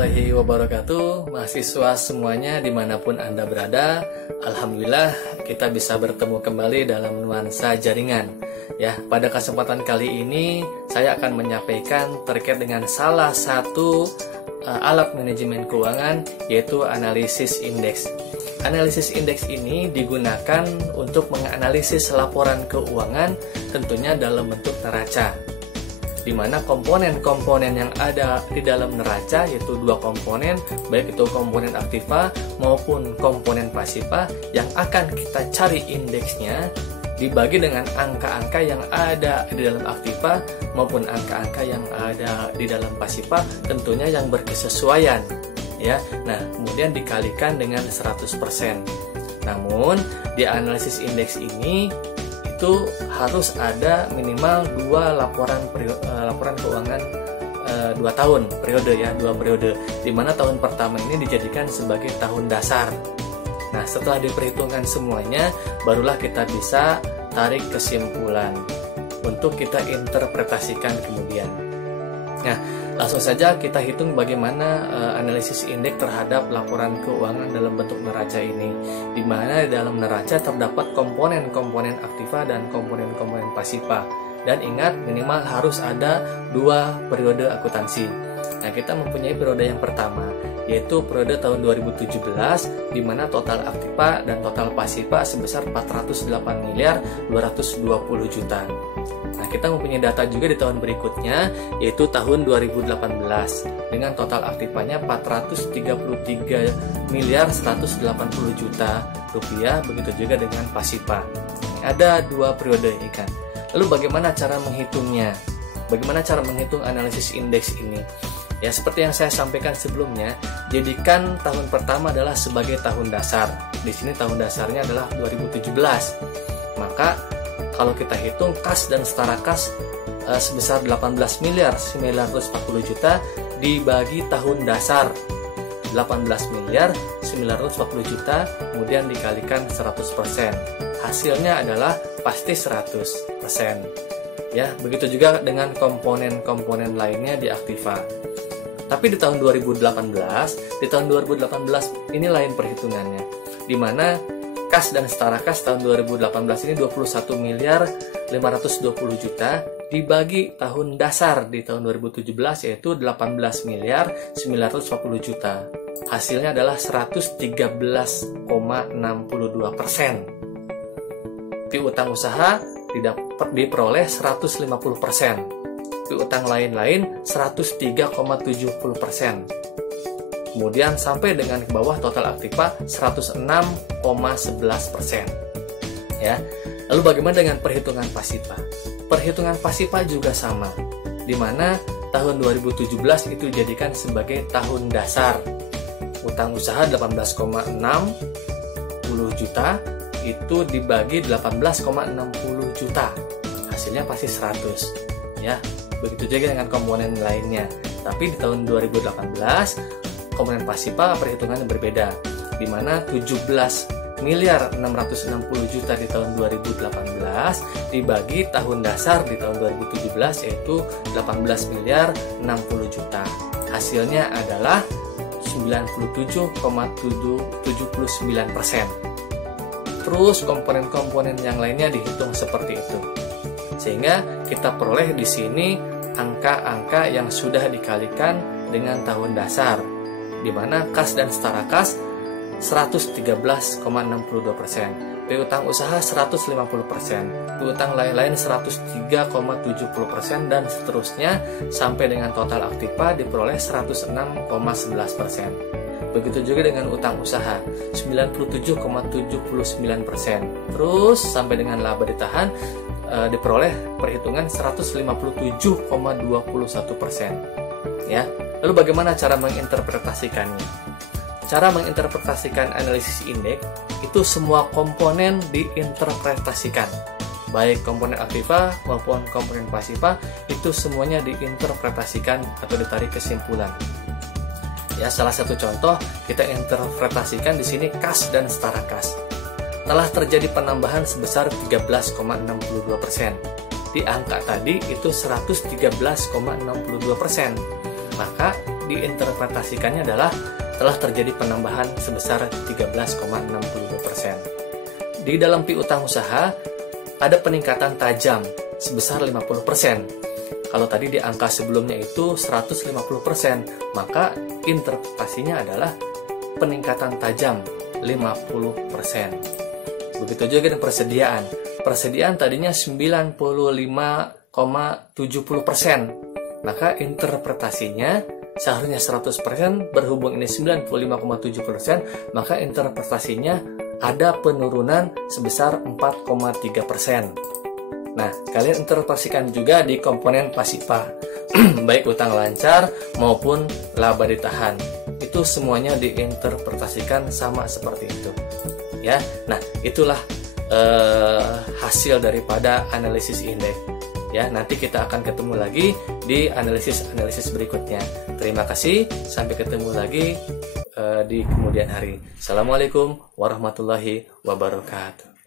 warahmatullahi wabarakatuh. Mahasiswa semuanya dimanapun Anda berada, alhamdulillah kita bisa bertemu kembali dalam nuansa jaringan. Ya, pada kesempatan kali ini saya akan menyampaikan terkait dengan salah satu alat manajemen keuangan, yaitu analisis indeks. Analisis indeks ini digunakan untuk menganalisis laporan keuangan, tentunya dalam bentuk neraca, di mana komponen-komponen yang ada di dalam neraca, yaitu dua komponen, baik itu komponen aktiva maupun komponen pasiva, yang akan kita cari indeksnya dibagi dengan angka-angka yang ada di dalam aktiva maupun angka-angka yang ada di dalam pasiva, tentunya yang berkesesuaian, ya. Nah, kemudian dikalikan dengan 100%. Namun di analisis indeks ini itu harus ada minimal dua laporan keuangan 2 tahun periode, ya, 2 periode, di mana tahun pertama ini dijadikan sebagai tahun dasar. Nah, setelah diperhitungkan semuanya, barulah kita bisa tarik kesimpulan untuk kita interpretasikan kemudian. Nah, langsung saja kita hitung bagaimana analisis indeks terhadap laporan keuangan dalam bentuk neraca ini, di mana di dalam neraca terdapat komponen-komponen aktiva dan komponen-komponen pasiva. Dan ingat, minimal harus ada 2 periode akuntansi. Nah, kita mempunyai periode yang pertama, yaitu periode tahun 2017, di mana total aktiva dan total pasiva sebesar 408.220 juta. Nah, kita mempunyai data juga di tahun berikutnya, yaitu tahun 2018, dengan total aktivanya 433.180 juta rupiah, begitu juga dengan pasiva. Ada 2 periode ini kan. Lalu bagaimana cara menghitungnya? Bagaimana cara menghitung analisis indeks ini? Ya, seperti yang saya sampaikan sebelumnya, jadikan tahun pertama adalah sebagai tahun dasar. Di sini tahun dasarnya adalah 2017. Maka kalau kita hitung kas dan setara kas sebesar 18.940 juta dibagi tahun dasar 18.940 juta, kemudian dikalikan 100%. Hasilnya adalah pasti 100%. Ya, begitu juga dengan komponen-komponen lainnya di aktiva. Tapi di tahun 2018 ini lain perhitungannya, di mana kas dan setara kas tahun 2018 ini 21.520 juta dibagi tahun dasar di tahun 2017, yaitu 18.940 juta. Hasilnya adalah 113,62%. Piutang usaha diperoleh 150%. Piutang lain-lain 103,70%. Kemudian sampai dengan ke bawah total aktiva 106,11%. Ya. Lalu bagaimana dengan perhitungan pasiva? Perhitungan pasiva juga sama, di mana tahun 2017 itu dijadikan sebagai tahun dasar. Utang usaha 18,60 juta itu dibagi 18,60 juta. Hasilnya pasti 100. Ya. Begitu juga dengan komponen lainnya. Tapi di tahun 2018 komponen pasiva perhitungannya berbeda, di mana 17.660 juta di tahun 2018 dibagi tahun dasar di tahun 2017, yaitu 18.060 juta. Hasilnya adalah 97,79%. Terus komponen-komponen yang lainnya dihitung seperti itu, sehingga kita peroleh di sini angka-angka yang sudah dikalikan dengan tahun dasar, di mana kas dan setara kas 113,62%, piutang usaha 150%, piutang lain-lain 103,70%, dan seterusnya sampai dengan total aktiva diperoleh 106,11%. Begitu juga dengan utang usaha 97,79%. Terus sampai dengan laba ditahan diperoleh perhitungan 157,21%. Ya. Lalu bagaimana cara menginterpretasikannya? Cara menginterpretasikan analisis indeks itu semua komponen diinterpretasikan. Baik komponen aktiva maupun komponen pasiva itu semuanya diinterpretasikan atau ditarik kesimpulan. Ya, salah satu contoh kita interpretasikan di sini kas dan setara kas. Telah terjadi penambahan sebesar 13,62%. Di angka tadi itu 113,62%. Maka diinterpretasikannya adalah telah terjadi penambahan sebesar 13,62%. Di dalam piutang usaha ada peningkatan tajam sebesar 50%. Kalau tadi di angka sebelumnya itu 150%, maka interpretasinya adalah peningkatan tajam 50%. Begitu juga dengan persediaan. Persediaan tadinya 95,70%, maka interpretasinya seharusnya 100%, berhubung ini 95,70%, maka interpretasinya ada penurunan sebesar 4,3%. Nah, kalian interpretasikan juga di komponen pasifa, baik utang lancar maupun laba ditahan. Itu semuanya diinterpretasikan sama seperti itu. Ya, nah itulah hasil daripada analisis indeks. Ya, nanti kita akan ketemu lagi di analisis berikutnya. Terima kasih, sampai ketemu lagi di kemudian hari. Assalamualaikum warahmatullahi wabarakatuh.